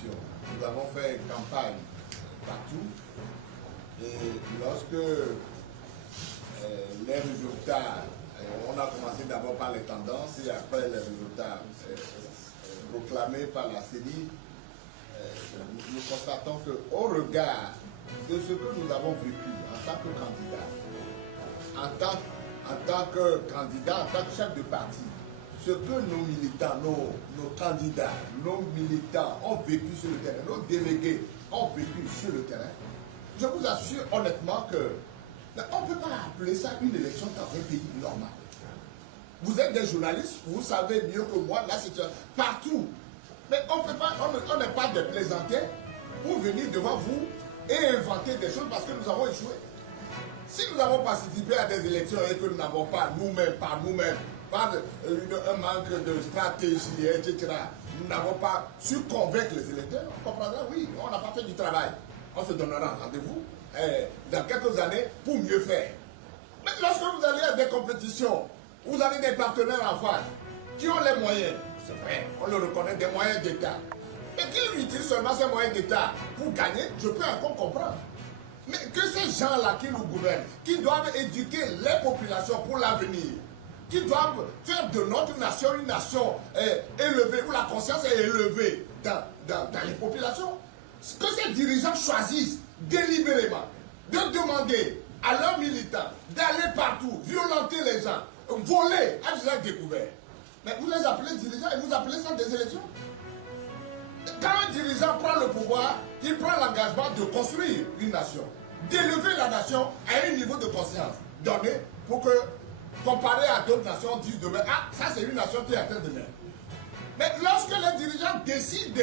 élections. Nous avons fait campagne partout. Et lorsque les résultats, on a commencé d'abord par les tendances et après les résultats proclamés par la CENI, nous constatons qu'au regard de ce que nous avons vécu en tant que candidat, en tant que candidat, en tant que chef de parti, ce que nos militants, nos candidats, nos militants ont vécu sur le terrain, nos délégués ont vécu sur le terrain, je vous assure honnêtement que on ne peut pas appeler ça une élection dans un pays normal. Vous êtes des journalistes, vous savez mieux que moi la situation partout. Mais on n'est pas des plaisantins pour venir devant vous et inventer des choses parce que nous avons échoué. Si nous avons participé à des élections et que nous n'avons pas nous-mêmes, pas un manque de stratégie, etc., nous n'avons pas su convaincre les électeurs, on comprendra, oui, on n'a pas fait du travail. On se donnera un rendez-vous dans quelques années pour mieux faire. Mais lorsque vous allez à des compétitions, vous avez des partenaires en face qui ont les moyens, c'est vrai, on le reconnaît, des moyens d'État. Mais qu'ils utilisent seulement ces moyens d'État pour gagner, je peux encore comprendre. Mais que ces gens-là qui nous gouvernent, qui doivent éduquer les populations pour l'avenir, qui doivent faire de notre nation une nation élevée, où la conscience est élevée dans les populations, que ces dirigeants choisissent délibérément de demander à leurs militants d'aller partout, violenter les gens, voler à visage découvert. Mais vous les appelez dirigeants et vous appelez ça des élections? Quand un dirigeant prend le pouvoir, il prend l'engagement de construire une nation, d'élever la nation à un niveau de conscience donné pour que, comparé à d'autres nations, on dise demain, ah, ça c'est une nation qui est en train de naître. Mais lorsque les dirigeants décident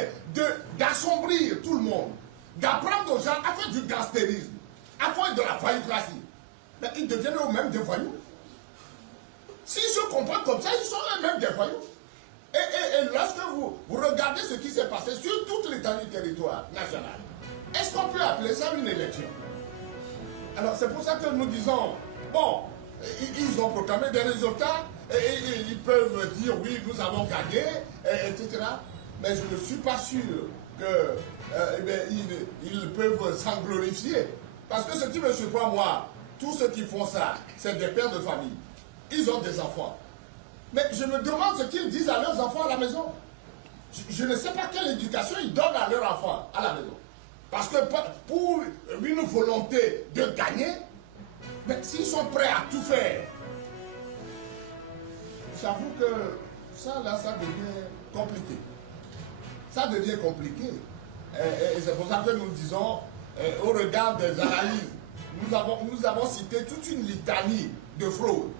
d'assombrir tout le monde, d'apprendre aux gens à faire du gangstérisme, à faire de la voyoucratie, mais ils deviennent eux-mêmes des voyous. S'ils se comportent comme ça, ils sont eux-mêmes des voyous. Et lorsque vous regardez ce qui s'est passé sur toute l'étendue du territoire national, est-ce qu'on peut appeler ça une élection? Alors c'est pour ça que nous disons, bon, ils ont proclamé des résultats, et ils peuvent dire oui, nous avons gagné, etc. Mais je ne suis pas sûr qu'ils peuvent s'en glorifier. Parce que ce qui me surprend, moi, tous ceux qui font ça, c'est des pères de famille. Ils ont des enfants. Mais je me demande ce qu'ils disent à leurs enfants à la maison. Je ne sais pas quelle éducation ils donnent à leurs enfants à la maison. Parce que pour une volonté de gagner, mais s'ils sont prêts à tout faire, j'avoue que ça, là, ça devient compliqué. Ça devient compliqué. Et c'est pour ça que nous disons, au regard des analyses, nous avons cité toute une litanie de fraudes.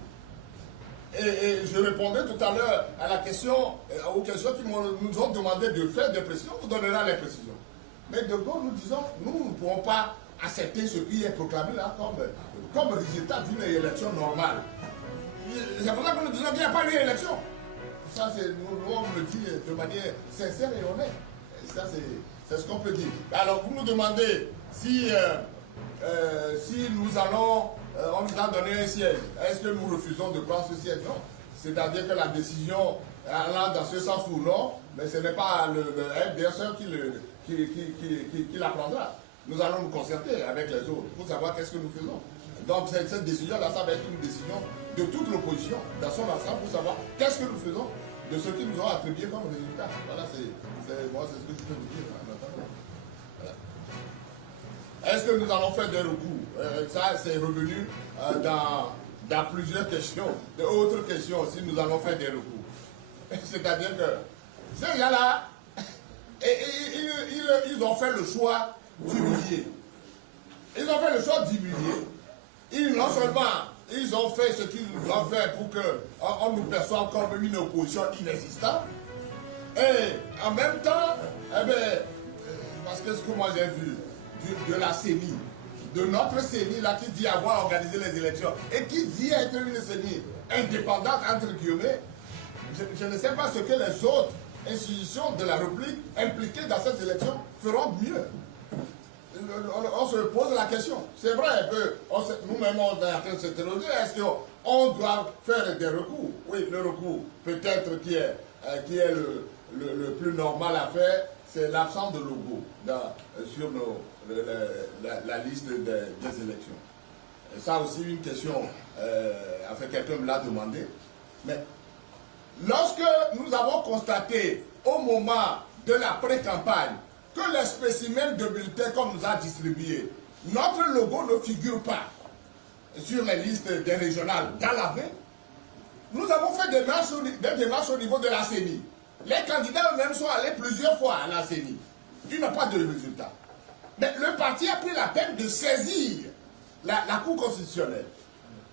Et je répondais tout à l'heure à la question, aux questions qui nous ont demandé de faire des précisions, on vous donnera les précisions. Mais de gauche, nous disons, nous ne pouvons pas accepter ce qui est proclamé là comme résultat d'une élection normale. C'est pour ça que nous disons qu'il n'y a pas eu d'élection. Ça, nous on le dit de manière sincère et honnête. Et ça, c'est ce qu'on peut dire. Alors, vous nous demandez si nous allons, on nous a donné un siège, est-ce que nous refusons de prendre ce siège? Non. C'est-à-dire que la décision allant dans ce sens ou non, mais ce n'est pas le FDSE qui la prendra. Nous allons nous concerter avec les autres pour savoir qu'est-ce que nous faisons. Donc cette décision-là, ça va être une décision de toute l'opposition, dans son ensemble, pour savoir qu'est-ce que nous faisons de ce qu'ils nous ont attribué comme résultat. Voilà, moi, c'est ce que je peux vous dire. Voilà. Est-ce que nous allons faire des recours? Ça, c'est revenu dans plusieurs questions, d'autres questions aussi, nous allons faire des recours. C'est-à-dire que ces gars-là, ils ont fait le choix d'humilier. Ils ont fait le choix d'humilier. Non seulement ils ont fait ce qu'ils doivent faire pour qu'on nous perçoive comme une opposition inexistante, et en même temps, parce que ce que moi j'ai vu de la CENI, de notre CENI là qui dit avoir organisé les élections et qui dit être une CENI indépendante entre guillemets, je ne sais pas ce que les autres institutions de la République impliquées dans cette élection feront mieux. On se pose la question. C'est vrai que nous-mêmes on est en train de s'interroger, est-ce qu'on doit faire des recours? Oui, le recours peut-être qui est le plus normal à faire, c'est l'absence de logo sur la liste des élections. Et ça aussi, une question, quelqu'un me l'a demandé. Mais lorsque nous avons constaté au moment de la pré-campagne que les spécimens de bulletins qu'on nous a distribués, notre logo ne figure pas sur les listes des régionales dans la veille, nous avons fait des démarches au niveau de la CENI. Les candidats eux-mêmes sont allés plusieurs fois à la CENI. Il n'y a pas de résultat. Mais le parti a pris la peine de saisir la Cour constitutionnelle,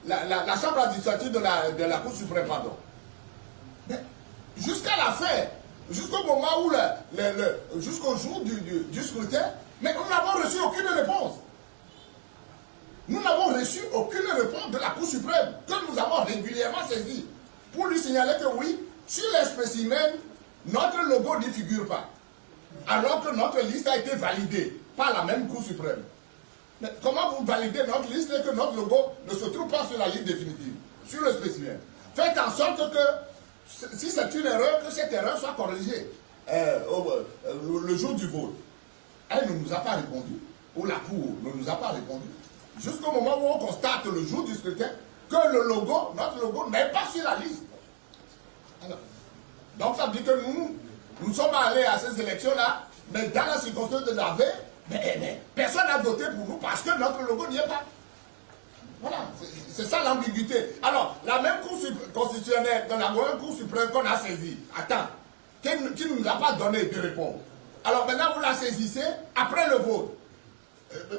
la Chambre administrative de la Cour suprême, pardon. Mais jusqu'à la fin, jusqu'au moment où, jusqu'au jour du scrutin, mais nous n'avons reçu aucune réponse. Nous n'avons reçu aucune réponse de la Cour suprême, que nous avons régulièrement saisie, pour lui signaler que oui, sur les spécimens, notre logo n'y figure pas. Alors que notre liste a été validée par la même Cour suprême. Mais comment vous validez notre liste et que notre logo ne se trouve pas sur la liste définitive, sur le spécimen? Faites en sorte que, si c'est une erreur, que cette erreur soit corrigée le jour du vote. Elle ne nous a pas répondu, ou la Cour ne nous a pas répondu, jusqu'au moment où on constate le jour du scrutin que le logo, notre logo, n'est pas sur la liste. Alors, donc ça veut dire que nous sommes allés à ces élections-là, mais dans la circonstance de la veille, mais personne n'a voté pour nous parce que notre logo n'y est pas. Voilà, c'est ça l'ambiguïté. Alors, la même Cour constitutionnelle, dans la même Cour suprême qu'on a saisie, attends, qui ne nous a pas donné de réponse. Alors maintenant, vous la saisissez après le vote.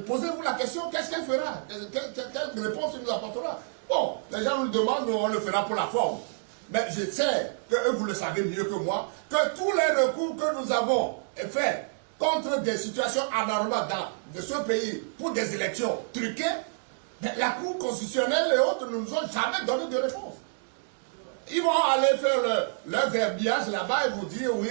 Posez-vous la question, qu'est-ce qu'elle fera? Quelle réponse elle nous apportera? Bon, les gens nous demandent, on le fera pour la forme. Mais je sais que vous le savez mieux que moi, que tous les recours que nous avons faits contre des situations anormales dans ce pays pour des élections truquées, la Cour constitutionnelle et autres ne nous ont jamais donné de réponse. Ils vont aller faire leur verbiage là-bas et vous dire oui,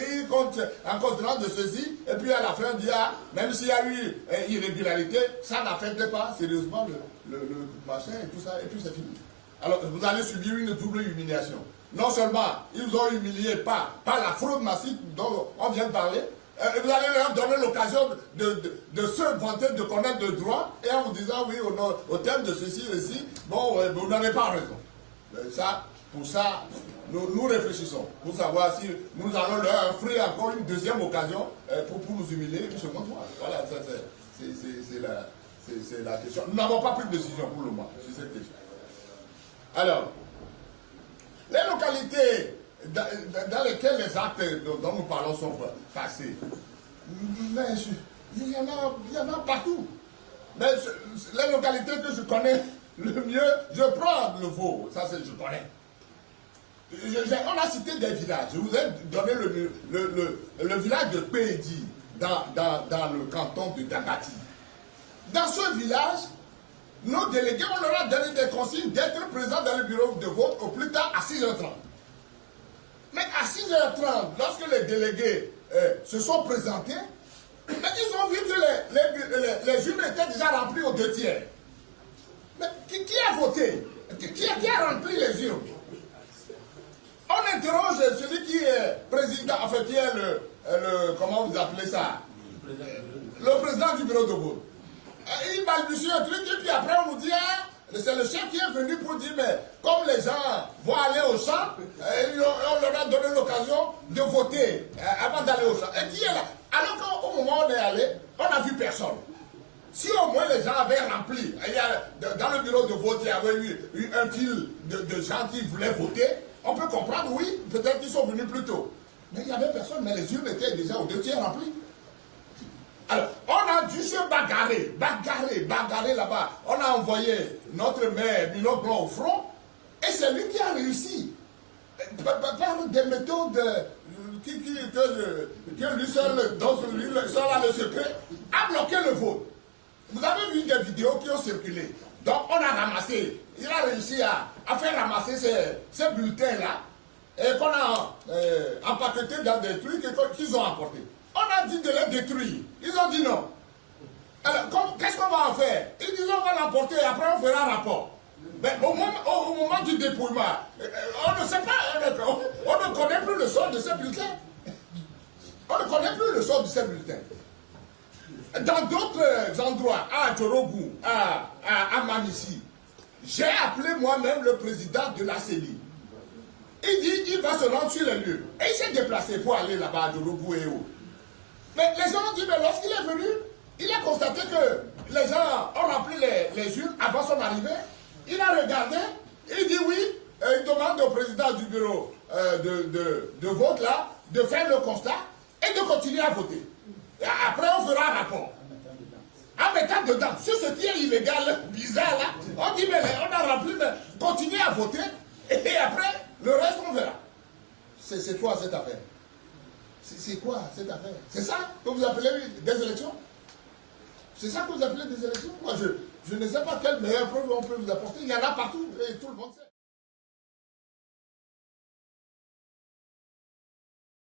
en contenant de ceci, et puis à la fin dire, même s'il y a eu irrégularité, ça n'affecte pas sérieusement le machin et tout ça, et puis c'est fini. Alors vous allez subir une double humiliation. Non seulement ils vous ont humilié par la fraude massive dont on vient de parler, vous allez leur donner l'occasion de se vanter de connaître le droit, et en vous disant oui, au terme de ceci, bon, vous n'avez pas raison. Pour ça, nous réfléchissons, pour savoir si nous allons leur offrir encore une deuxième occasion pour nous humilier une seconde fois. Voilà, c'est la question. Nous n'avons pas pris de décision pour le moment sur cette question. Alors, les localités dans lesquelles les actes dont nous parlons sont passés, mais il y en a partout. Mais les localités que je connais le mieux, je prends le Vaud, ça je connais. On a cité des villages. Je vous ai donné le village de Pédi dans le canton de Dagati. Dans ce village, nos délégués, on leur a donné des consignes d'être présents dans le bureau de vote au plus tard à 6h30. Mais à 6h30, lorsque les délégués se sont présentés, ils ont vu que les urnes étaient déjà remplies aux 2/3. Mais qui a voté? Qui a rempli les urnes? On interroge celui qui est président, enfin qui est comment vous appelez ça? Le président du bureau de vote. Il balbutie un truc et puis après on nous dit, c'est le chef qui est venu pour dire, mais comme les gens vont aller au champ, on leur a donné l'occasion de voter avant d'aller au champ. Et qui est là? Alors qu'au moment où on est allé, on n'a vu personne. Si au moins les gens avaient rempli, dans le bureau de vote, il y avait eu un fil de gens qui voulaient voter, on peut comprendre, oui, peut-être qu'ils sont venus plus tôt. Mais il n'y avait personne, mais les urnes étaient déjà aux 2/3 remplies. Alors, on a dû se bagarrer là-bas. On a envoyé notre maire Milo Blanc au front, et c'est lui qui a réussi, par des méthodes que lui seul, dans lui seul a le secret, à bloquer le vote. Vous avez vu des vidéos qui ont circulé. Donc, on a ramassé, il a réussi à faire ramasser ces bulletins-là, et qu'on a empaquetés dans des trucs qu'ils ont apportés. On a dit de les détruire. Ils ont dit non. Alors, qu'est-ce qu'on va en faire? Ils disent on va l'emporter et après on fera un rapport. Mais au moment du dépouillement, on ne sait pas, on ne connaît plus le sort de ces bulletins. On On ne connaît plus le sort de ces bulletins. Dans d'autres endroits, à Djorougou, à Mamissi, j'ai appelé moi-même le président de la CENI. Il dit qu'il va se rendre sur les lieux. Et il s'est déplacé pour aller là-bas à Djorougou et où. Mais les gens ont dit, mais lorsqu'il est venu, il a constaté que les gens ont rempli les urnes avant son arrivée. Il a regardé, il dit oui, il demande au président du bureau de vote là, de faire le constat et de continuer à voter. Et après, on fera un rapport. En mettant dedans, sur ce qui est illégal, bizarre là, on dit, mais on a rempli, mais continuez à voter, et après, le reste, on verra. C'est quoi cette affaire? C'est quoi cette affaire? C'est ça que vous appelez des élections? C'est ça que vous appelez des élections? Moi, je ne sais pas quelle meilleure preuve on peut vous apporter. Il y en a partout, et tout le monde sait.